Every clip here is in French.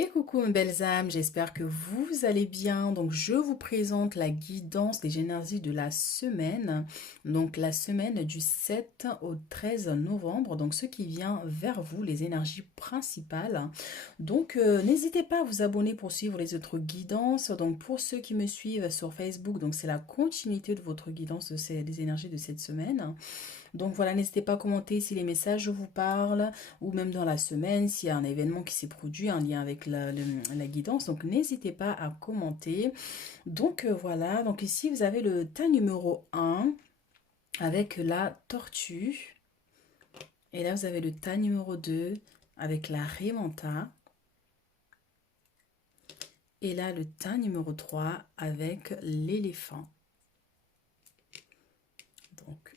Et coucou mes belles âmes, j'espère que vous allez bien. Donc je vous présente la guidance des énergies de la semaine. Donc la semaine du 7 au 13 novembre. Donc ce qui vient vers vous, les énergies principales. Donc n'hésitez pas à vous abonner pour suivre les autres guidances. Donc pour ceux qui me suivent sur Facebook, donc c'est la continuité de votre guidance des énergies de cette semaine. Donc voilà, n'hésitez pas à commenter si les messages vous parlent ou même dans la semaine, s'il y a un événement qui s'est produit, un lien avec la guidance. Donc n'hésitez pas à commenter. Donc voilà, donc ici vous avez le tas numéro 1 avec la tortue. Et là vous avez le tas numéro 2 avec la Raimanta. Et là le tas numéro 3 avec l'éléphant. Donc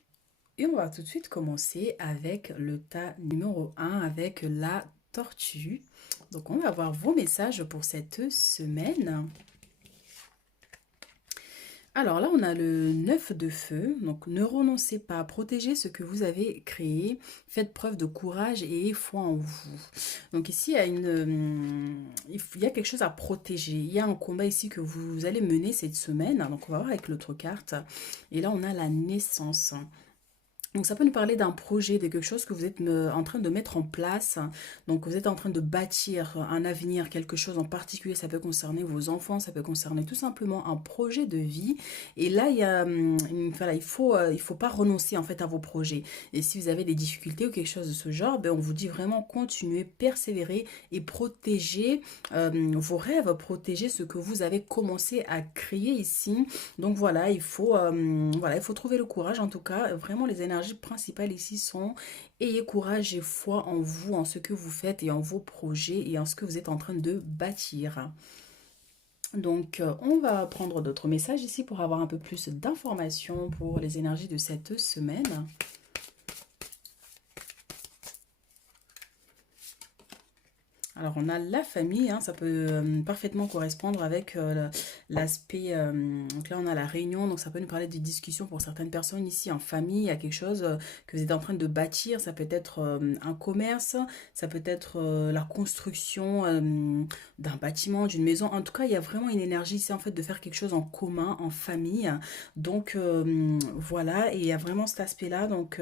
et on va tout de suite commencer avec le tas numéro 1 avec la tortue. Donc on va voir vos messages pour cette semaine. Alors là, on a le 9 de feu. Donc ne renoncez pas à protéger ce que vous avez créé. Faites preuve de courage et foi en vous. Donc ici, il y a quelque chose à protéger. Il y a un combat ici que vous allez mener cette semaine. Donc on va voir avec l'autre carte. Et là, on a la naissance. Donc ça peut nous parler d'un projet, de quelque chose que vous êtes en train de mettre en place. Donc vous êtes en train de bâtir un avenir, quelque chose en particulier. Ça peut concerner vos enfants, ça peut concerner tout simplement un projet de vie. Et là, voilà, il faut pas renoncer en fait à vos projets. Et si vous avez des difficultés ou quelque chose de ce genre, ben, on vous dit vraiment continuez, persévérer et protéger vos rêves, protéger ce que vous avez commencé à créer ici. Donc voilà, voilà, il faut trouver le courage. En tout cas, vraiment les énergies principales ici sont ayez courage et foi en vous, en ce que vous faites et en vos projets et en ce que vous êtes en train de bâtir. Donc, on va prendre d'autres messages ici pour avoir un peu plus d'informations pour les énergies de cette semaine. Alors, on a la famille, hein, ça peut parfaitement correspondre avec l'aspect... donc là, on a la réunion, donc ça peut nous parler des discussions pour certaines personnes ici en famille. Il y a quelque chose que vous êtes en train de bâtir. Ça peut être un commerce, ça peut être la construction d'un bâtiment, d'une maison. En tout cas, il y a vraiment une énergie ici, en fait, de faire quelque chose en commun, en famille. Donc, voilà, et il y a vraiment cet aspect-là. Donc,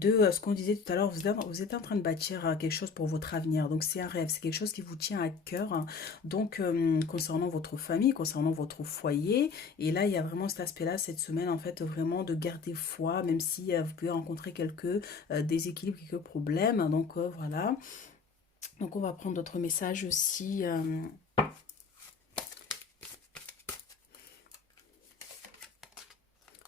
ce qu'on disait tout à l'heure, vous êtes en train de bâtir quelque chose pour votre avenir. Donc c'est un rêve, c'est quelque chose qui vous tient à cœur. Donc concernant votre famille, concernant votre foyer. Et là, il y a vraiment cet aspect-là, cette semaine, en fait, vraiment de garder foi, même si vous pouvez rencontrer quelques déséquilibres, quelques problèmes. Donc voilà. Donc on va prendre d'autres messages aussi.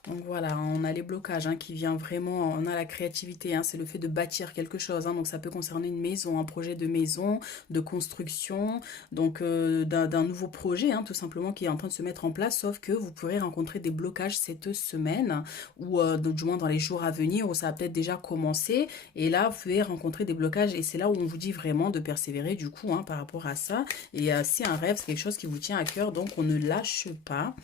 Donc voilà, on a les blocages qui vient vraiment, on a la créativité, c'est le fait de bâtir quelque chose. Donc ça peut concerner une maison, un projet de maison, de construction, donc d'un nouveau projet tout simplement qui est en train de se mettre en place, sauf que vous pourrez rencontrer des blocages cette semaine ou du moins dans les jours à venir où ça a peut-être déjà commencé. Et là, vous pouvez rencontrer des blocages et c'est là où on vous dit vraiment de persévérer du coup par rapport à ça. Et c'est un rêve, c'est quelque chose qui vous tient à cœur, donc on ne lâche pas.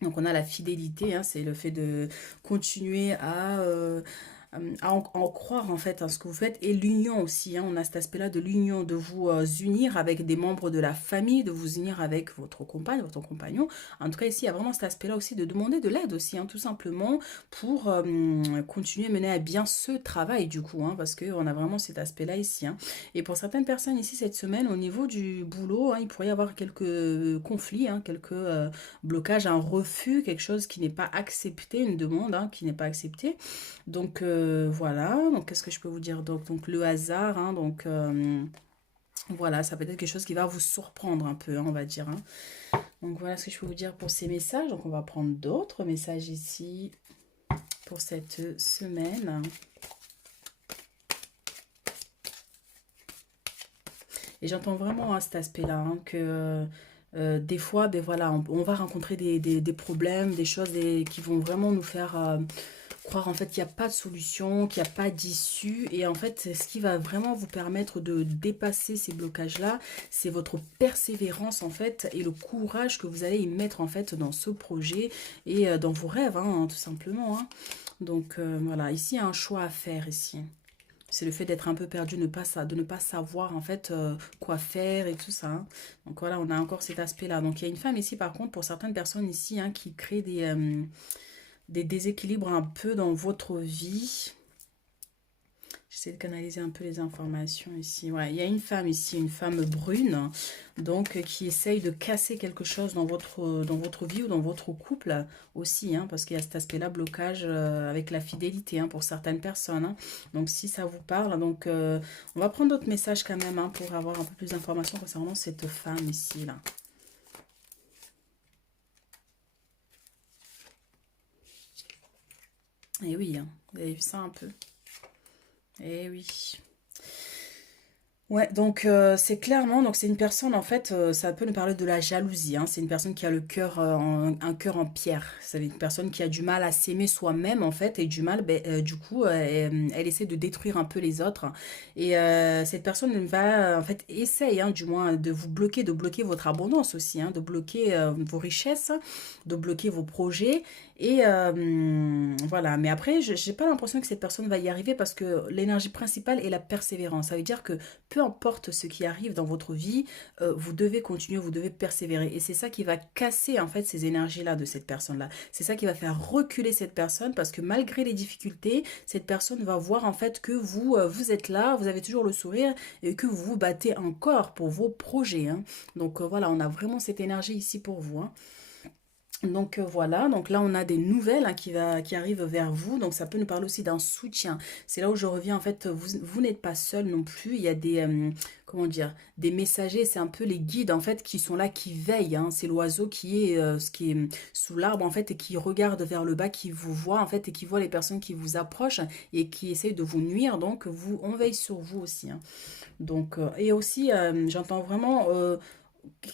Donc on a la fidélité, c'est le fait de continuer à en croire en fait à ce que vous faites et l'union aussi. On a cet aspect-là de l'union, de vous unir avec des membres de la famille, de vous unir avec votre compagne, votre compagnon. En tout cas ici il y a vraiment cet aspect-là aussi de demander de l'aide aussi, tout simplement pour continuer à mener à bien ce travail du coup, parce qu'on a vraiment cet aspect-là ici. Et pour certaines personnes ici cette semaine, au niveau du boulot, il pourrait y avoir quelques conflits, quelques blocage, un refus, quelque chose qui n'est pas accepté, une demande qui n'est pas acceptée. Donc voilà, donc qu'est-ce que je peux vous dire donc le hasard, donc voilà, ça peut être quelque chose qui va vous surprendre un peu, on va dire. Donc voilà ce que je peux vous dire pour ces messages. Donc on va prendre d'autres messages ici pour cette semaine. Et j'entends vraiment cet aspect-là, que des fois, ben voilà, on va rencontrer des problèmes, des choses qui vont vraiment nous faire croire en fait qu'il n'y a pas de solution, qu'il n'y a pas d'issue. Et en fait, ce qui va vraiment vous permettre de dépasser ces blocages-là, c'est votre persévérance en fait et le courage que vous allez y mettre en fait dans ce projet et dans vos rêves, tout simplement. Donc voilà, ici il y a un choix à faire ici. C'est le fait d'être un peu perdu, de ne pas savoir en fait quoi faire et tout ça, hein. Donc voilà, on a encore cet aspect-là. Donc il y a une femme ici, par contre, pour certaines personnes ici, hein, qui crée des déséquilibres un peu dans votre vie. J'essaie de canaliser un peu les informations ici. Ouais, il y a une femme ici, une femme brune, donc qui essaye de casser quelque chose dans votre vie ou dans votre couple aussi, hein, parce qu'il y a cet aspect-là, blocage avec la fidélité, hein, pour certaines personnes, hein. Donc si ça vous parle, donc on va prendre d'autres messages quand même, hein, pour avoir un peu plus d'informations concernant cette femme ici, là. Et oui, hein, vous avez vu ça un peu. Eh oui. Ouais, donc c'est clairement, donc c'est une personne en fait, ça peut nous parler de la jalousie, hein. C'est une personne qui a le cœur, un cœur en pierre. C'est une personne qui a du mal à s'aimer soi-même en fait et du mal, ben, du coup, elle essaie de détruire un peu les autres. Et cette personne va, en fait, essaye, hein, du moins, de bloquer votre abondance aussi, hein, de bloquer vos richesses, de bloquer vos projets. Et voilà, mais après, je n'ai pas l'impression que cette personne va y arriver parce que l'énergie principale est la persévérance. Ça veut dire que peu importe ce qui arrive dans votre vie, vous devez continuer, vous devez persévérer. Et c'est ça qui va casser en fait ces énergies-là de cette personne-là. C'est ça qui va faire reculer cette personne parce que malgré les difficultés, cette personne va voir en fait que vous, vous êtes là, vous avez toujours le sourire et que vous vous battez encore pour vos projets, hein. Donc voilà, on a vraiment cette énergie ici pour vous, hein. Donc voilà, donc là on a des nouvelles, hein, qui arrivent vers vous, donc ça peut nous parler aussi d'un soutien. C'est là où je reviens, en fait, vous n'êtes pas seul non plus, il y a des, comment dire, des messagers, c'est un peu les guides en fait qui sont là, qui veillent, hein. C'est l'oiseau qui est sous l'arbre en fait et qui regarde vers le bas, qui vous voit en fait et qui voit les personnes qui vous approchent et qui essayent de vous nuire, donc on veille sur vous aussi, hein. Donc, et aussi, j'entends vraiment,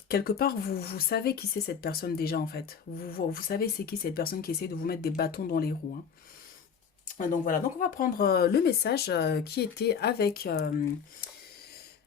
quelque part, vous savez qui c'est cette personne déjà, en fait. Vous savez c'est qui cette personne qui essaie de vous mettre des bâtons dans les roues, hein. Donc voilà, donc on va prendre le message qui était avec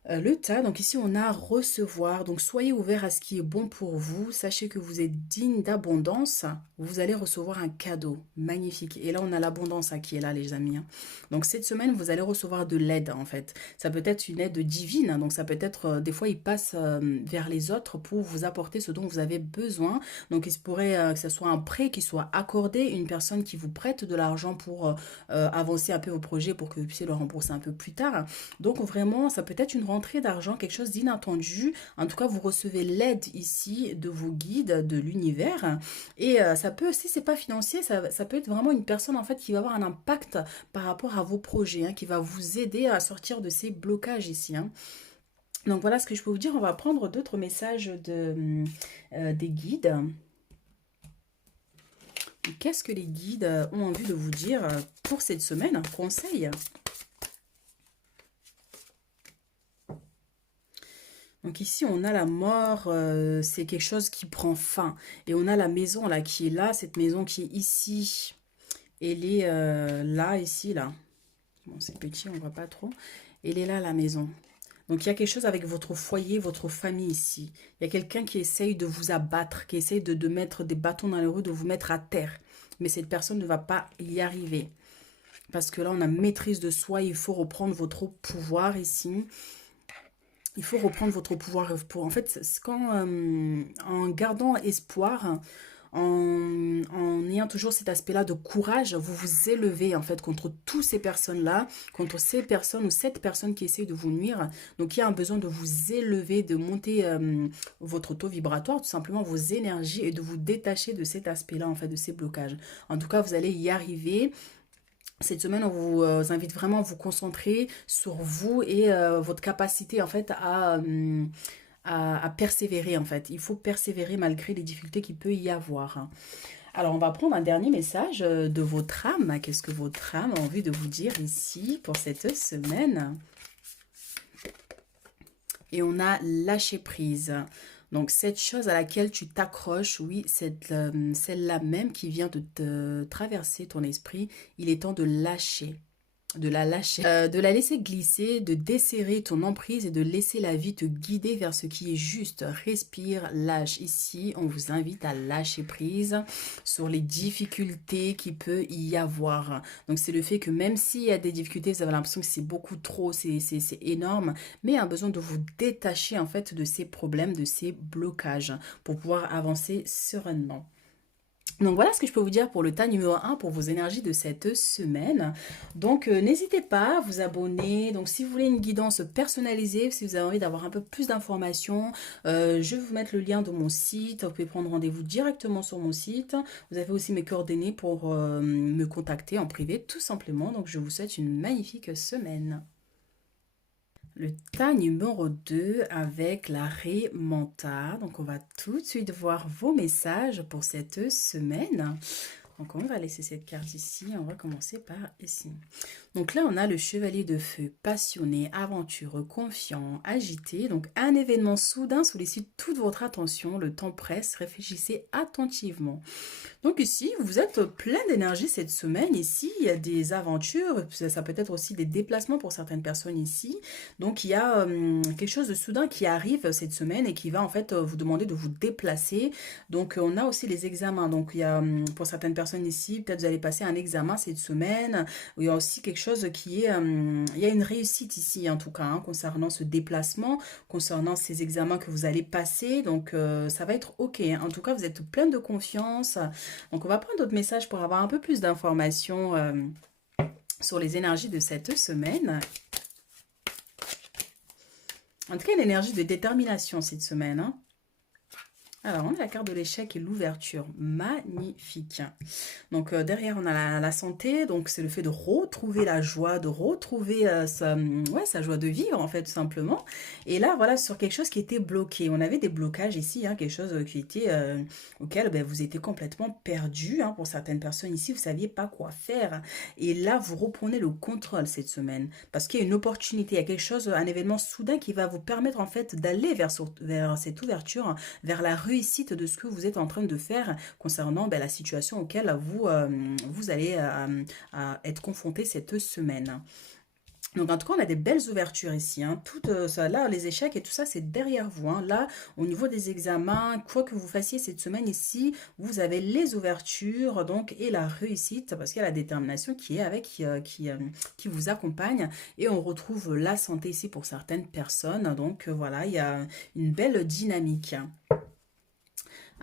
le tas. Donc ici, on a recevoir. Donc soyez ouverts à ce qui est bon pour vous. Sachez que vous êtes digne d'abondance. Vous allez recevoir un cadeau magnifique. Et là, on a l'abondance, hein, qui est là, les amis, hein. Donc cette semaine, vous allez recevoir de l'aide, en fait. Ça peut être une aide divine, hein. Donc ça peut être, des fois, il passe vers les autres pour vous apporter ce dont vous avez besoin. Donc il se pourrait que ce soit un prêt qui soit accordé, une personne qui vous prête de l'argent pour avancer un peu vos projets pour que vous puissiez le rembourser un peu plus tard. Donc vraiment, ça peut être une rentrée d'argent, quelque chose d'inattendu. En tout cas, vous recevez l'aide ici de vos guides, de l'univers. Et ça peut, si c'est pas financier, ça peut être vraiment une personne en fait qui va avoir un impact par rapport à vos projets, hein, qui va vous aider à sortir de ces blocages ici, hein. Donc voilà ce que je peux vous dire. On va prendre d'autres messages des guides. Qu'est-ce que les guides ont envie de vous dire pour cette semaine? Conseil. Donc ici, on a la mort, c'est quelque chose qui prend fin. Et on a la maison là qui est là, cette maison qui est ici. Elle est là, ici, là. Bon, c'est petit, on ne voit pas trop. Elle est là, la maison. Donc il y a quelque chose avec votre foyer, votre famille ici. Il y a quelqu'un qui essaye de vous abattre, qui essaye de mettre des bâtons dans les roues, de vous mettre à terre. Mais cette personne ne va pas y arriver. Parce que là, on a maîtrise de soi, il faut reprendre votre pouvoir ici. Il faut reprendre votre pouvoir. En fait, en gardant espoir, en ayant toujours cet aspect-là de courage, vous vous élevez en fait contre toutes ces personnes-là, contre ces personnes ou cette personne qui essaie de vous nuire. Donc il y a un besoin de vous élever, de monter votre taux vibratoire, tout simplement vos énergies et de vous détacher de cet aspect-là, en fait, de ces blocages. En tout cas, vous allez y arriver. Cette semaine, on vous invite vraiment à vous concentrer sur vous et votre capacité en fait à persévérer en fait. Il faut persévérer malgré les difficultés qu'il peut y avoir, hein. Alors, on va prendre un dernier message de votre âme. Qu'est-ce que votre âme a envie de vous dire ici pour cette semaine? Et on a lâché prise. Donc, cette chose à laquelle tu t'accroches, oui, celle-là même qui vient de te traverser ton esprit, il est temps de lâcher. de la lâcher, de la laisser glisser, de desserrer ton emprise et de laisser la vie te guider vers ce qui est juste. Respire, lâche. Ici, on vous invite à lâcher prise sur les difficultés qu'il peut y avoir. Donc, c'est le fait que même s'il y a des difficultés, vous avez l'impression que c'est beaucoup trop, c'est énorme, mais il y a besoin de vous détacher en fait de ces problèmes, de ces blocages pour pouvoir avancer sereinement. Donc voilà ce que je peux vous dire pour le tas numéro 1 pour vos énergies de cette semaine. Donc n'hésitez pas à vous abonner. Donc si vous voulez une guidance personnalisée, si vous avez envie d'avoir un peu plus d'informations, je vais vous mettre le lien de mon site. Vous pouvez prendre rendez-vous directement sur mon site. Vous avez aussi mes coordonnées pour me contacter en privé tout simplement. Donc je vous souhaite une magnifique semaine. Le tas numéro 2 avec l'arrêt mental. Donc, on va tout de suite voir vos messages pour cette semaine. Donc, on va laisser cette carte ici. On va commencer par ici. Donc là, on a le chevalier de feu, passionné, aventureux, confiant, agité. Donc, un événement soudain sollicite toute votre attention. Le temps presse. Réfléchissez attentivement. Donc ici, vous êtes plein d'énergie cette semaine. Ici, il y a des aventures. Ça peut être aussi des déplacements pour certaines personnes ici. Donc, il y a quelque chose de soudain qui arrive cette semaine et qui va en fait vous demander de vous déplacer. Donc, on a aussi les examens. Donc, il y a pour certaines personnes ici, peut-être vous allez passer un examen cette semaine. Il y a aussi quelque chose qui est... il y a une réussite ici, en tout cas, hein, concernant ce déplacement, concernant ces examens que vous allez passer. Donc, ça va être OK, hein. En tout cas, vous êtes plein de confiance. Donc, on va prendre d'autres messages pour avoir un peu plus d'informations sur les énergies de cette semaine. En tout cas, une énergie de détermination cette semaine, hein. Alors, on a la carte de l'échec et l'ouverture. Magnifique. Donc, derrière, on a la santé. Donc, c'est le fait de retrouver la joie, de retrouver sa joie de vivre, en fait, tout simplement. Et là, voilà, sur quelque chose qui était bloqué. On avait des blocages ici, hein, quelque chose qui était, auquel vous étiez complètement perdu. Hein, pour certaines personnes ici, vous ne saviez pas quoi faire. Et là, vous reprenez le contrôle cette semaine. Parce qu'il y a une opportunité, il y a quelque chose, un événement soudain qui va vous permettre, en fait, d'aller vers cette ouverture, vers la réussite de ce que vous êtes en train de faire concernant la situation auquel vous allez être confronté cette semaine. Donc, en tout cas, on a des belles ouvertures ici. Hein. Tout ça, là, les échecs et tout ça, c'est derrière vous. Hein. Là, au niveau des examens, quoi que vous fassiez cette semaine ici, vous avez les ouvertures donc, et la réussite, parce qu'il y a la détermination qui est avec, qui vous accompagne. Et on retrouve la santé ici pour certaines personnes. Donc, voilà, il y a une belle dynamique.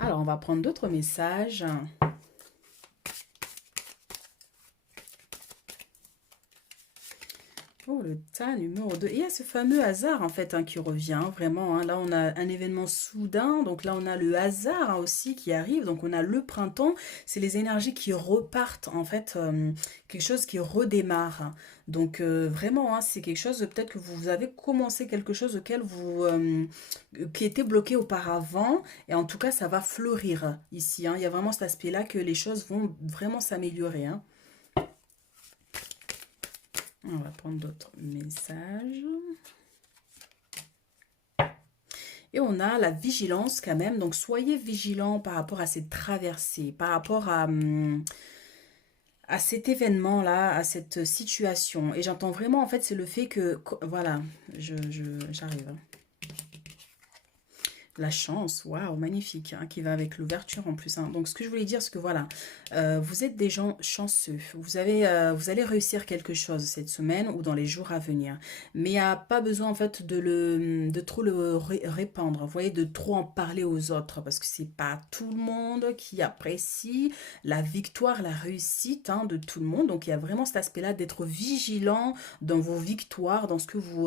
Alors, on va prendre d'autres messages. Oh, le tas numéro 2. Et il y a ce fameux hasard, en fait, hein, qui revient, vraiment. Hein. Là, on a un événement soudain. Donc là, on a le hasard hein, aussi qui arrive. Donc, on a le printemps. C'est les énergies qui repartent, en fait. Quelque chose qui redémarre. Donc, vraiment, hein, c'est quelque chose, peut-être que vous avez commencé quelque chose auquel qui était bloqué auparavant. Et en tout cas, ça va fleurir ici. Hein. Il y a vraiment cet aspect-là que les choses vont vraiment s'améliorer. Hein. On va prendre d'autres messages. Et on a la vigilance quand même. Donc, soyez vigilants par rapport à cette traversée, par rapport à cet événement-là, à cette situation. Et j'entends vraiment, en fait, c'est le fait que... Voilà, j'arrive. La chance, waouh, magnifique, hein, qui va avec l'ouverture en plus. Hein. Donc, ce que je voulais dire, c'est que voilà, vous êtes des gens chanceux. Vous allez réussir quelque chose cette semaine ou dans les jours à venir. Mais il n'y a pas besoin, en fait, de trop le répandre. Vous voyez, de trop en parler aux autres. Parce que c'est pas tout le monde qui apprécie la victoire, la réussite hein, de tout le monde. Donc, il y a vraiment cet aspect-là d'être vigilant dans vos victoires, dans ce que vous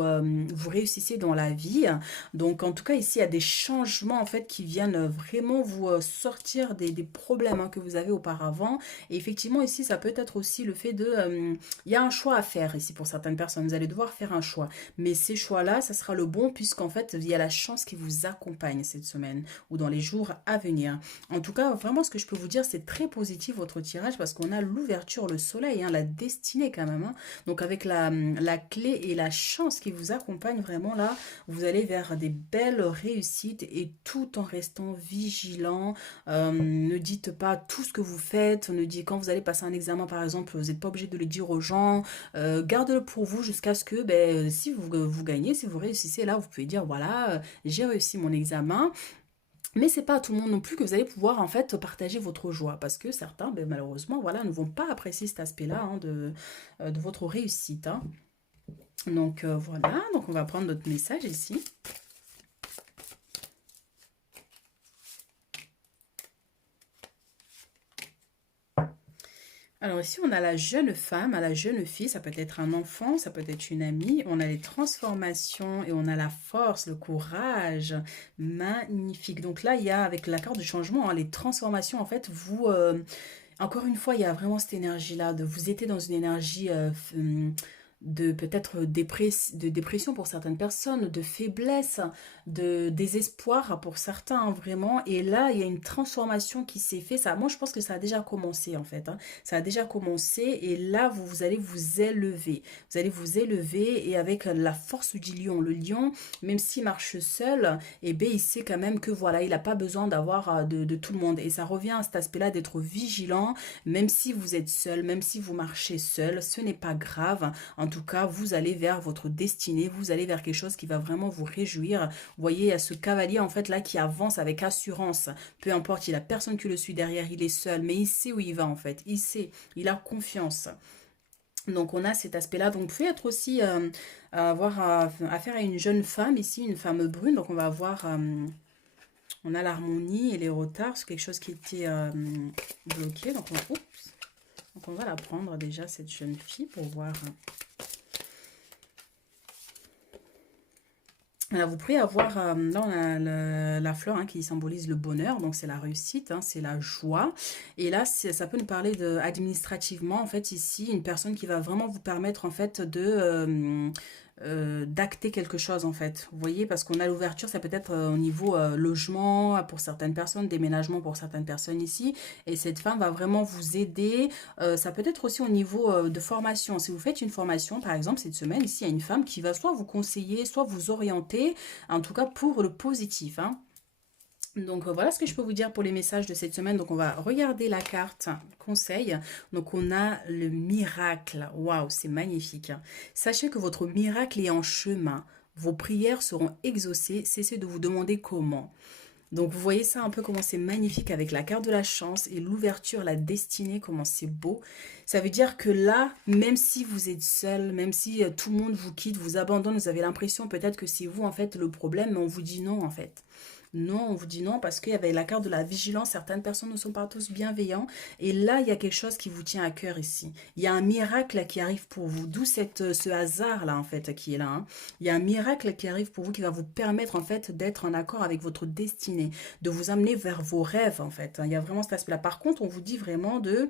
réussissez dans la vie. Donc, en tout cas, ici, il y a des changements en fait qui viennent vraiment vous sortir des problèmes hein, que vous avez auparavant. Et effectivement, ici, ça peut être aussi le fait de... il y a un choix à faire ici pour certaines personnes. Vous allez devoir faire un choix. Mais ces choix-là, ça sera le bon puisqu'en fait, il y a la chance qui vous accompagne cette semaine ou dans les jours à venir. En tout cas, vraiment, ce que je peux vous dire, c'est très positif votre tirage parce qu'on a l'ouverture, le soleil, hein, la destinée quand même. Hein. Donc, avec la clé et la chance qui vous accompagne vraiment là, vous allez vers des belles réussites et tout en restant vigilant. Ne dites pas tout ce que vous faites. Ne dites quand vous allez passer un examen, par exemple, vous n'êtes pas obligé de le dire aux gens. Gardez-le pour vous jusqu'à ce que, ben, si vous gagnez, si vous réussissez, là, vous pouvez dire, voilà, j'ai réussi mon examen. Mais c'est pas à tout le monde non plus que vous allez pouvoir en fait partager votre joie parce que certains, ben, malheureusement, voilà, ne vont pas apprécier cet aspect-là hein, de votre réussite. Hein. Donc voilà, donc on va prendre notre message ici. Alors ici, on a la jeune femme, la jeune fille, ça peut être un enfant, ça peut être une amie. On a les transformations et on a la force, le courage. Magnifique. Donc là, il y a avec la carte du changement, hein, les transformations, en fait, vous... encore une fois, il y a vraiment cette énergie-là, de vous étiez dans une énergie de peut-être de dépression pour certaines personnes, de faiblesse, de désespoir pour certains, hein, vraiment. Et là, il y a une transformation qui s'est faite. Ça, moi, je pense que ça a déjà commencé, en fait. Hein. Ça a déjà commencé et là, vous allez vous élever. Vous allez vous élever et avec la force du lion. Le lion, même s'il marche seul, eh bien, il sait quand même que voilà, il n'a pas besoin d'avoir de tout le monde. Et ça revient à cet aspect-là d'être vigilant, même si vous êtes seul, même si vous marchez seul, ce n'est pas grave. En tout cas, vous allez vers votre destinée, vous allez vers quelque chose qui va vraiment vous réjouir. Vous voyez, il y a ce cavalier en fait là qui avance avec assurance. Peu importe, il a personne qui le suit derrière, il est seul, mais il sait où il va en fait. Il sait, il a confiance. Donc on a cet aspect-là. Donc vous pouvez être aussi avoir affaire à une jeune femme ici, une femme brune. Donc on va avoir, on a l'harmonie et les retards, c'est quelque chose qui était bloqué. Donc donc on va la prendre déjà cette jeune fille pour voir. Alors, vous pouvez avoir, là on a la fleur hein, qui symbolise le bonheur, donc c'est la réussite, hein, c'est la joie. Et là, ça peut nous parler de, administrativement, en fait, ici, une personne qui va vraiment vous permettre, en fait, d'acter quelque chose, en fait. Vous voyez, parce qu'on a l'ouverture, ça peut être au niveau logement pour certaines personnes, déménagement pour certaines personnes ici. Et cette femme va vraiment vous aider. Ça peut être aussi au niveau de formation. Si vous faites une formation, par exemple, cette semaine, ici, il y a une femme qui va soit vous conseiller, soit vous orienter, en tout cas pour le positif. Hein. Donc voilà ce que je peux vous dire pour les messages de cette semaine. Donc on va regarder la carte conseil. Donc on a le miracle. Waouh, c'est magnifique. Sachez que votre miracle est en chemin. Vos prières seront exaucées. Cessez de vous demander comment. Donc vous voyez ça un peu comment c'est magnifique avec la carte de la chance et l'ouverture, la destinée, comment c'est beau. Ça veut dire que là, même si vous êtes seul, même si tout le monde vous quitte, vous abandonne, vous avez l'impression peut-être que c'est vous en fait le problème, mais on vous dit non en fait. Non, on vous dit non parce qu'il y avait la carte de la vigilance. Certaines personnes ne sont pas tous bienveillants. Et là, il y a quelque chose qui vous tient à cœur ici. Il y a un miracle qui arrive pour vous. D'où ce hasard-là, en fait, qui est là. Hein. Il y a un miracle qui arrive pour vous qui va vous permettre, en fait, d'être en accord avec votre destinée, de vous amener vers vos rêves, en fait. Il y a vraiment cet aspect-là. Par contre, on vous dit vraiment de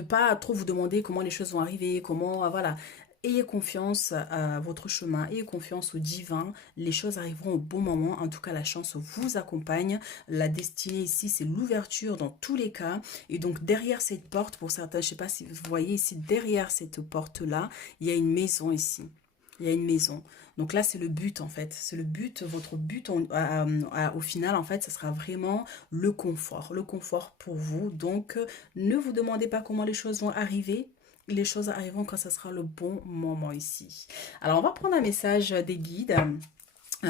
pas trop vous demander comment les choses vont arriver, comment, voilà. Ayez confiance à votre chemin, ayez confiance au divin, les choses arriveront au bon moment, en tout cas la chance vous accompagne, la destinée ici c'est l'ouverture dans tous les cas, et donc derrière cette porte, pour certains, je ne sais pas si vous voyez ici, derrière cette porte-là, il y a une maison ici, il y a une maison. Donc là, c'est le but en fait. C'est le but, votre but au final en fait, ce sera vraiment le confort. Le confort pour vous. Donc, ne vous demandez pas comment les choses vont arriver. Les choses arriveront quand ce sera le bon moment ici. Alors, on va prendre un message des guides.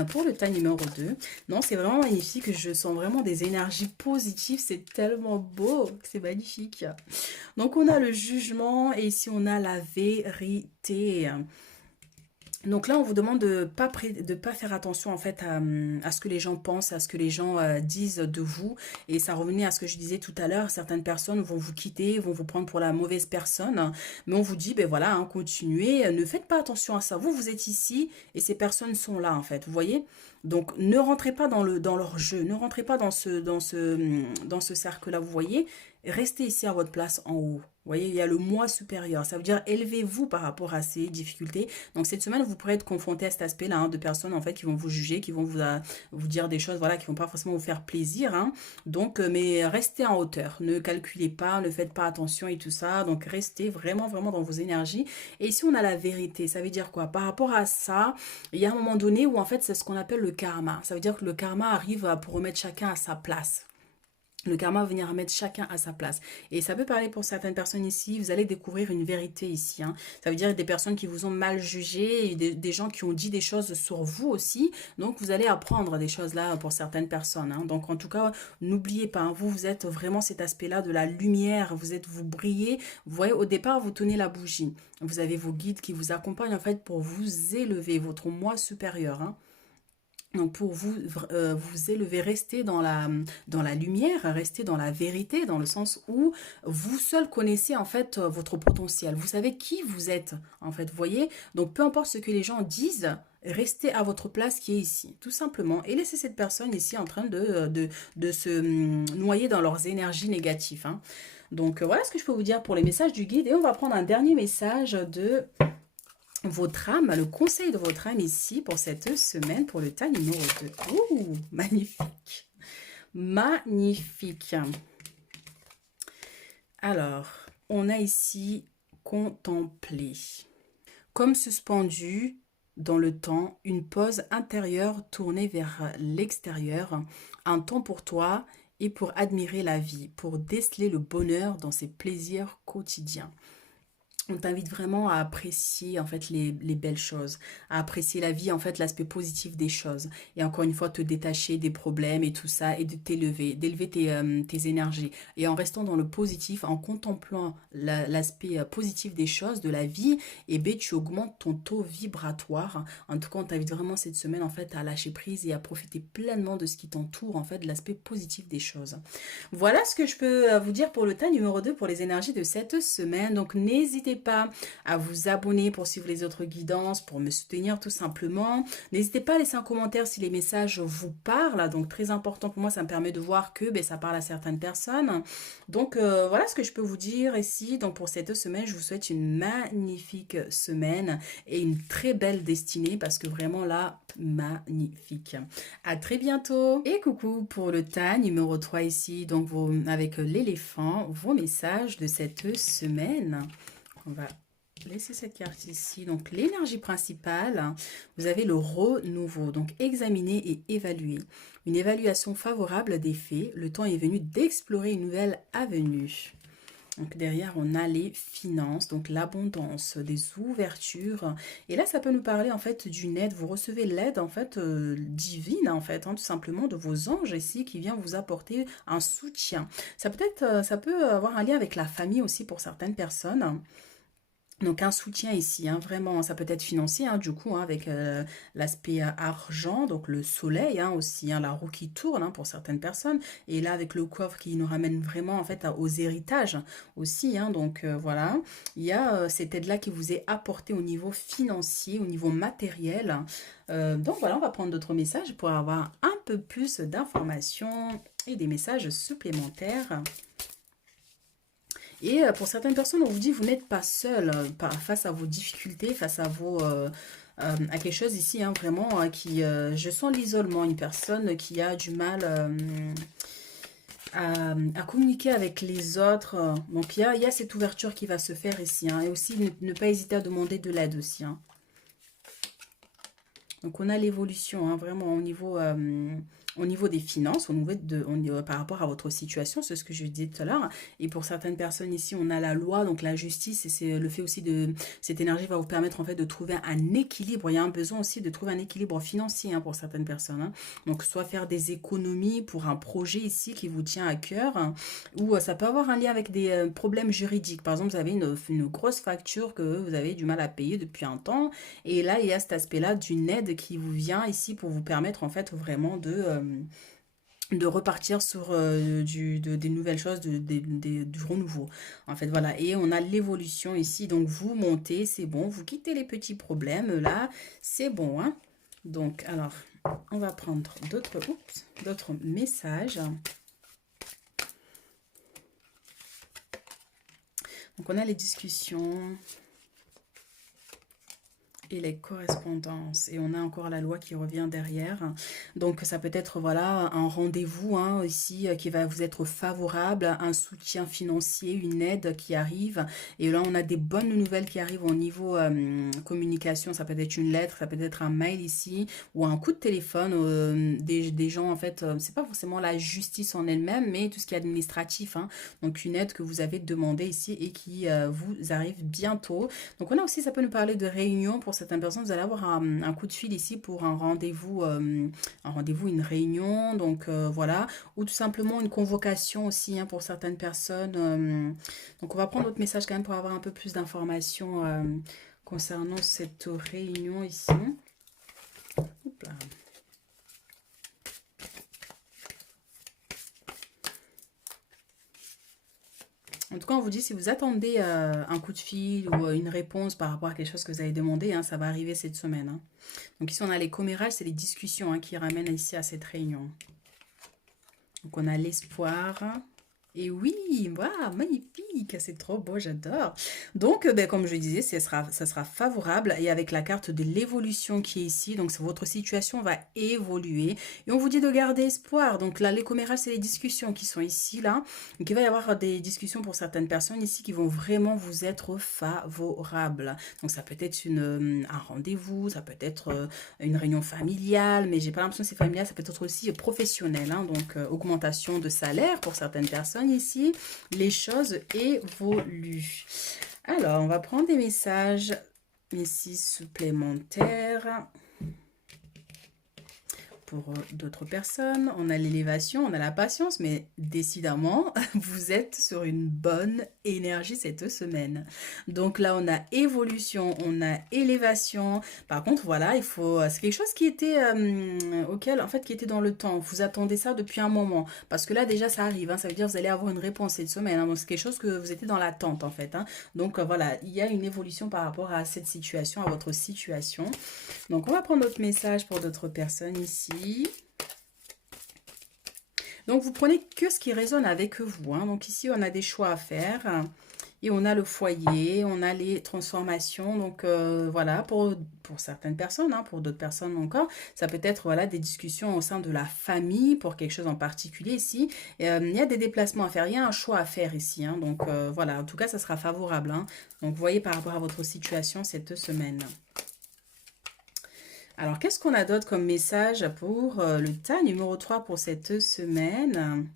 Pour le tas numéro 2. Non, c'est vraiment magnifique. Je sens vraiment des énergies positives. C'est tellement beau. C'est magnifique. Donc, on a le jugement et ici, on a la vérité. Donc là, on vous demande de pas faire attention en fait à ce que les gens pensent, à ce que les gens disent de vous. Et ça revenait à ce que je disais tout à l'heure. Certaines personnes vont vous quitter, vont vous prendre pour la mauvaise personne. Mais on vous dit, ben voilà, hein, continuez, ne faites pas attention à ça. Vous êtes ici et ces personnes sont là en fait, vous voyez? Donc ne rentrez pas dans leur jeu, ne rentrez pas dans ce cercle-là, vous voyez? restez ici à votre place en haut. Vous voyez, il y a le moi supérieur. Ça veut dire élevez-vous par rapport à ces difficultés. Donc cette semaine, vous pourrez être confronté à cet aspect-là, hein, de personnes en fait qui vont vous juger, qui vont vous dire des choses, voilà, qui vont pas forcément vous faire plaisir, hein. Donc, mais restez en hauteur. Ne calculez pas, ne faites pas attention et tout ça. Donc restez vraiment, vraiment dans vos énergies. Et ici, on a la vérité. Ça veut dire quoi? Par rapport à ça, il y a un moment donné où en fait, c'est ce qu'on appelle le karma. Ça veut dire que le karma arrive pour remettre chacun à sa place. Le karma va venir mettre chacun à sa place. Et ça peut parler pour certaines personnes ici. Vous allez découvrir une vérité ici, hein. Ça veut dire des personnes qui vous ont mal jugé, et des gens qui ont dit des choses sur vous aussi. Donc, vous allez apprendre des choses là pour certaines personnes, hein. Donc, en tout cas, n'oubliez pas, hein, vous êtes vraiment cet aspect-là de la lumière. Vous brillez. Vous voyez, au départ, vous tenez la bougie. Vous avez vos guides qui vous accompagnent en fait pour vous élever, votre moi supérieur, hein. Donc pour vous élever, rester dans la lumière, rester dans la vérité, dans le sens où vous seul connaissez en fait votre potentiel. Vous savez qui vous êtes en fait, vous voyez. Donc peu importe ce que les gens disent, restez à votre place qui est ici, tout simplement. Et laissez cette personne ici en train de se noyer dans leurs énergies négatives, hein. Donc voilà ce que je peux vous dire pour les messages du guide. Et on va prendre un dernier message de votre âme, le conseil de votre âme ici pour cette semaine, pour le tas numéro 2. Ouh, magnifique. Magnifique. Alors, on a ici contempler. Comme suspendu dans le temps, une pause intérieure tournée vers l'extérieur, un temps pour toi et pour admirer la vie, pour déceler le bonheur dans ses plaisirs quotidiens. On t'invite vraiment à apprécier en fait les belles choses, à apprécier la vie, en fait l'aspect positif des choses. Et encore une fois, te détacher des problèmes et tout ça et de t'élever, d'élever tes énergies. Et en restant dans le positif, en contemplant l'aspect positif des choses, de la vie, et ben tu augmentes ton taux vibratoire. En tout cas, on t'invite vraiment cette semaine en fait à lâcher prise et à profiter pleinement de ce qui t'entoure, en fait, de l'aspect positif des choses. Voilà ce que je peux vous dire pour le tas numéro 2 pour les énergies de cette semaine. Donc n'hésitez pas à vous abonner pour suivre les autres guidances, pour me soutenir tout simplement. N'hésitez pas à laisser un commentaire si les messages vous parlent. Donc très important pour moi, ça me permet de voir que ça parle à certaines personnes. Donc voilà ce que je peux vous dire ici. Donc pour cette semaine, je vous souhaite une magnifique semaine et une très belle destinée parce que vraiment là, magnifique. À très bientôt. Et coucou pour le tas numéro 3 ici. Donc avec l'éléphant, vos messages de cette semaine. On va laisser cette carte ici. Donc, l'énergie principale, vous avez le renouveau. Donc, examiner et évaluer. Une évaluation favorable des faits. Le temps est venu d'explorer une nouvelle avenue. Donc, derrière, on a les finances, donc l'abondance, des ouvertures. Et là, ça peut nous parler, en fait, d'une aide. Vous recevez l'aide, en fait, divine, en fait, hein, tout simplement, de vos anges ici, qui vient vous apporter un soutien. Ça peut avoir un lien avec la famille aussi pour certaines personnes. Donc un soutien ici, hein, vraiment, ça peut être financier, hein, du coup, hein, avec l'aspect argent, donc le soleil, hein, aussi, hein, la roue qui tourne, hein, pour certaines personnes, et là avec le coffre qui nous ramène vraiment en fait aux héritages aussi, hein, donc voilà, il y a cette aide-là qui vous est apportée au niveau financier, au niveau matériel. Donc voilà, on va prendre d'autres messages pour avoir un peu plus d'informations et des messages supplémentaires. Et pour certaines personnes, on vous dit, vous n'êtes pas seul face à vos difficultés, face à à quelque chose ici, hein, vraiment, qui, je sens l'isolement, une personne qui a du mal à communiquer avec les autres. Donc, il y a cette ouverture qui va se faire ici, hein, et aussi ne pas hésiter à demander de l'aide aussi, hein. Donc, on a l'évolution, hein, vraiment, au niveau des finances, par rapport à votre situation, c'est ce que je disais tout à l'heure. Et pour certaines personnes ici, on a la loi, donc la justice, et c'est le fait aussi de... Cette énergie va vous permettre en fait de trouver un équilibre. Il y a un besoin aussi de trouver un équilibre financier, hein, pour certaines personnes, hein. Donc, soit faire des économies pour un projet ici qui vous tient à cœur, hein, ou ça peut avoir un lien avec des problèmes juridiques. Par exemple, vous avez une grosse facture que vous avez du mal à payer depuis un temps. Et là, il y a cet aspect-là d'une aide qui vous vient ici pour vous permettre en fait vraiment de repartir sur des nouvelles choses, du renouveau. En fait, voilà. Et on a l'évolution ici. Donc, vous montez, c'est bon. Vous quittez les petits problèmes. Là, c'est bon, hein. Donc, alors, on va prendre d'autres messages. Donc on a les discussions et les correspondances. Et on a encore la loi qui revient derrière. Donc ça peut être voilà un rendez-vous hein, ici qui va vous être favorable, un soutien financier, une aide qui arrive. Et là on a des bonnes nouvelles qui arrivent au niveau communication. Ça peut être une lettre, ça peut être un mail ici ou un coup de téléphone. Des gens en fait, c'est pas forcément la justice en elle-même, mais tout ce qui est administratif. Hein. Donc une aide que vous avez demandée ici et qui vous arrive bientôt. Donc on a aussi, ça peut nous parler de réunion pour certaines personnes. Vous allez avoir un coup de fil ici pour un rendez-vous, une réunion. Donc voilà, ou tout simplement une convocation aussi hein, pour certaines personnes. Donc on va prendre notre message quand même pour avoir un peu plus d'informations concernant cette réunion ici. Hop là. En tout cas, on vous dit, si vous attendez un coup de fil ou une réponse par rapport à quelque chose que vous avez demandé, hein, ça va arriver cette semaine. Hein. Donc ici, on a les commérages, c'est les discussions hein, qui ramènent ici à cette réunion. Donc on a l'espoir. Et oui, waouh, magnifique, c'est trop beau, j'adore. Donc, ben, comme je disais, ça sera favorable et avec la carte de l'évolution qui est ici, donc votre situation va évoluer et on vous dit de garder espoir. Donc là, les commérages, c'est les discussions qui sont ici, là. Donc il va y avoir des discussions pour certaines personnes ici qui vont vraiment vous être favorables. Donc ça peut être un rendez-vous, ça peut être une réunion familiale, mais j'ai pas l'impression que c'est familial, ça peut être aussi professionnel. Hein, donc augmentation de salaire pour certaines personnes ici, les choses évoluent. Alors, on va prendre des messages ici supplémentaires pour d'autres personnes. On a l'élévation, on a la patience, mais décidément, vous êtes sur une bonne énergie cette semaine. Donc là, on a évolution, on a élévation. Par contre, voilà, il faut... C'est quelque chose qui était... en fait, qui était dans le temps. Vous attendez ça depuis un moment. Parce que là, déjà, ça arrive. Hein, ça veut dire que vous allez avoir une réponse cette semaine. Hein, donc, c'est quelque chose que vous étiez dans l'attente, en fait. Hein. Donc, voilà, il y a une évolution par rapport à cette situation, à votre situation. Donc, on va prendre notre message pour d'autres personnes ici. Donc, vous prenez que ce qui résonne avec vous. Hein. Donc, ici, on a des choix à faire. Et on a le foyer, on a les transformations. Donc, voilà, pour certaines personnes, hein, pour d'autres personnes encore, ça peut être voilà, des discussions au sein de la famille pour quelque chose en particulier ici. Il y a des déplacements à faire, il y a un choix à faire ici. Hein. Donc, voilà, en tout cas, ça sera favorable. Hein. Donc, vous voyez par rapport à votre situation cette semaine. Alors, qu'est-ce qu'on a d'autre comme message pour le tas numéro 3 pour cette semaine?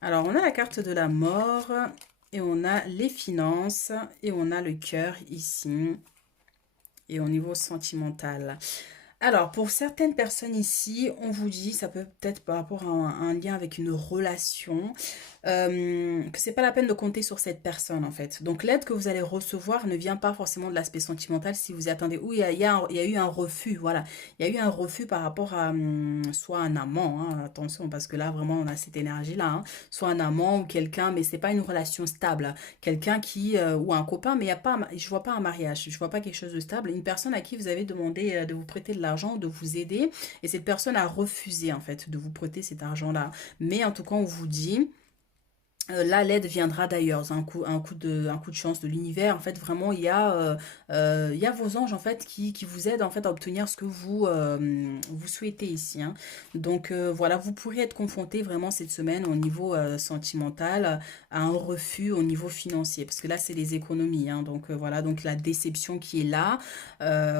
Alors, on a la carte de la mort et on a les finances et on a le cœur ici et au niveau sentimental. Alors, pour certaines personnes ici, on vous dit, ça peut être par rapport à un lien avec une relation, que c'est pas la peine de compter sur cette personne en fait. Donc l'aide que vous allez recevoir ne vient pas forcément de l'aspect sentimental si vous y attendez. Ou il y a eu un refus, voilà. Il y a eu un refus par rapport à soit un amant, hein, attention, parce que là vraiment on a cette énergie-là, hein, soit un amant ou quelqu'un, mais c'est pas une relation stable. Quelqu'un qui, ou un copain, mais il y a pas, je vois pas un mariage, je vois pas quelque chose de stable. Une personne à qui vous avez demandé de vous prêter de l'argent, de vous aider, et cette personne a refusé en fait de vous prêter cet argent-là. Mais en tout cas on vous dit... là, l'aide viendra d'ailleurs, un coup de chance de l'univers. En fait, vraiment, il y a vos anges en fait qui vous aident en fait à obtenir ce que vous souhaitez ici. Hein. Donc voilà, vous pourrez être confronté vraiment cette semaine au niveau sentimental à un refus au niveau financier, parce que là, c'est les économies. Hein. Donc voilà, donc la déception qui est là.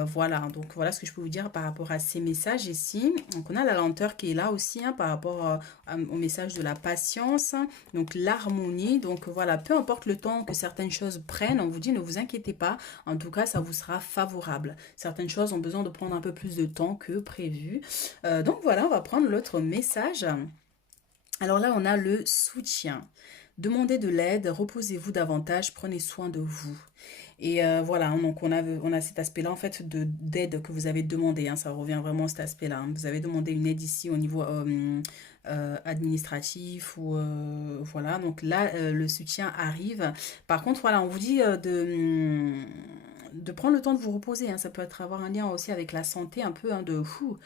Voilà, donc voilà ce que je peux vous dire par rapport à ces messages ici. Donc on a la lenteur qui est là aussi hein, par rapport au message de la patience. Donc l'harmonie, donc voilà, peu importe le temps que certaines choses prennent, on vous dit ne vous inquiétez pas, en tout cas ça vous sera favorable. Certaines choses ont besoin de prendre un peu plus de temps que prévu. Donc voilà, on va prendre l'autre message. Alors là, on a le soutien. Demandez de l'aide, reposez-vous davantage, prenez soin de vous. Et voilà, hein, donc on a cet aspect-là en fait d'aide que vous avez demandé, hein, ça revient vraiment à cet aspect-là. Hein. Vous avez demandé une aide ici au niveau administratif ou voilà, donc là le soutien arrive. Par contre, voilà, on vous dit de prendre le temps de vous reposer. Hein. Ça peut être avoir un lien aussi avec la santé un peu hein, de fou.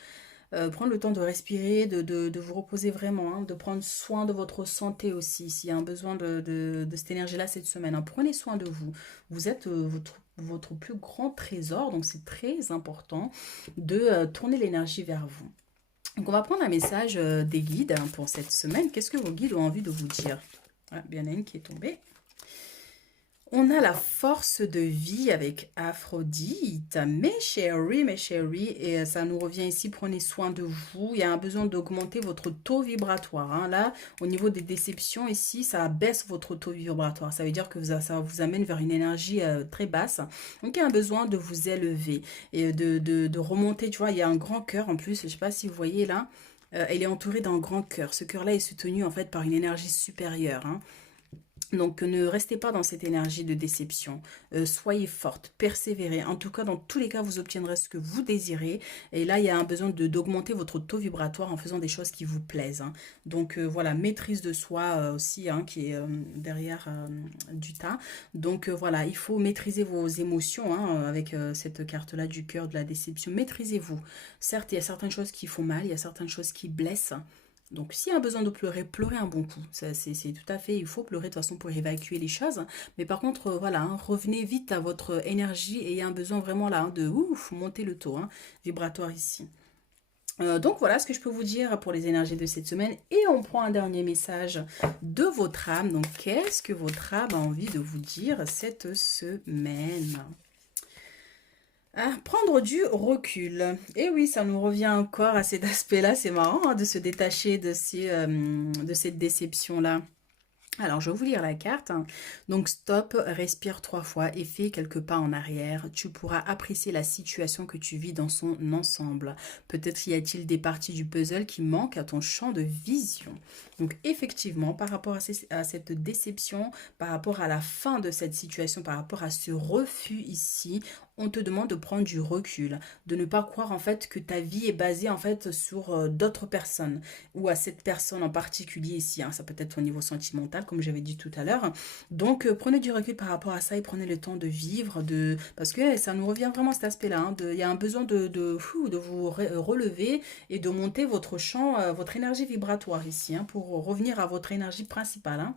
prendre le temps de respirer, de vous reposer vraiment, hein, de prendre soin de votre santé aussi, s'il y a un besoin de cette énergie-là cette semaine, hein. Prenez soin de vous. Vous êtes votre plus grand trésor, donc c'est très important de tourner l'énergie vers vous. Donc on va prendre un message des guides, hein, pour cette semaine. Qu'est-ce que vos guides ont envie de vous dire? Ah, bien, il y en a une qui est tombée. On a la force de vie avec Aphrodite, mes chéris, et ça nous revient ici, prenez soin de vous. Il y a un besoin d'augmenter votre taux vibratoire, hein. Là, au niveau des déceptions, ici, ça baisse votre taux vibratoire. Ça veut dire que ça vous amène vers une énergie très basse. Donc, il y a un besoin de vous élever et de remonter. Tu vois, il y a un grand cœur en plus, je ne sais pas si vous voyez là, elle est entourée d'un grand cœur. Ce cœur-là est soutenu en fait par une énergie supérieure, hein. Donc, ne restez pas dans cette énergie de déception. Soyez forte, persévérez. En tout cas, dans tous les cas, vous obtiendrez ce que vous désirez. Et là, il y a un besoin d'augmenter votre taux vibratoire en faisant des choses qui vous plaisent, hein. Donc, voilà, maîtrise de soi aussi, hein, qui est derrière du tas. Donc, voilà, il faut maîtriser vos émotions, hein, avec cette carte-là du cœur, de la déception. Maîtrisez-vous. Certes, il y a certaines choses qui font mal, il y a certaines choses qui blessent. Donc, s'il y a besoin de pleurer, pleurez un bon coup. C'est tout à fait, il faut pleurer de toute façon pour évacuer les choses. Mais par contre, voilà, hein, revenez vite à votre énergie et il y a un besoin vraiment là, hein, de ouf, monter le taux, hein, vibratoire ici. Donc voilà ce que je peux vous dire pour les énergies de cette semaine. Et on prend un dernier message de votre âme. Donc, qu'est-ce que votre âme a envie de vous dire cette semaine? Ah, prendre du recul. Et oui, ça nous revient encore à cet aspect-là. C'est marrant, hein, de se détacher de cette déception-là. Alors, je vais vous lire la carte, hein. Donc, stop, respire 3 fois et fais quelques pas en arrière. Tu pourras apprécier la situation que tu vis dans son ensemble. Peut-être y a-t-il des parties du puzzle qui manquent à ton champ de vision. Donc, effectivement, par rapport à cette déception, par rapport à la fin de cette situation, par rapport à ce refus ici, on te demande de prendre du recul, de ne pas croire en fait que ta vie est basée en fait sur d'autres personnes ou à cette personne en particulier ici, hein. Ça peut être au niveau sentimental, comme j'avais dit tout à l'heure. Donc, prenez du recul par rapport à ça et prenez le temps de vivre, parce que ça nous revient vraiment à cet aspect-là, hein. Il y a un besoin de vous relever et de monter votre champ, votre énergie vibratoire ici, hein, pour revenir à votre énergie principale, hein.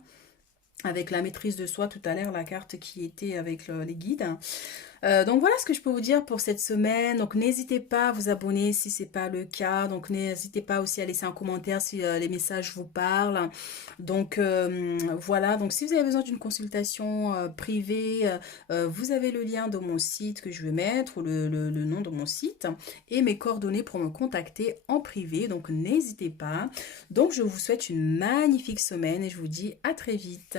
Avec la maîtrise de soi tout à l'heure, la carte qui était avec les guides. Donc voilà ce que je peux vous dire pour cette semaine. Donc n'hésitez pas à vous abonner si ce n'est pas le cas. Donc n'hésitez pas aussi à laisser un commentaire si les messages vous parlent. Donc voilà, donc si vous avez besoin d'une consultation privée, vous avez le lien de mon site que je vais mettre, ou le nom de mon site, et mes coordonnées pour me contacter en privé. Donc n'hésitez pas. Donc je vous souhaite une magnifique semaine et je vous dis à très vite.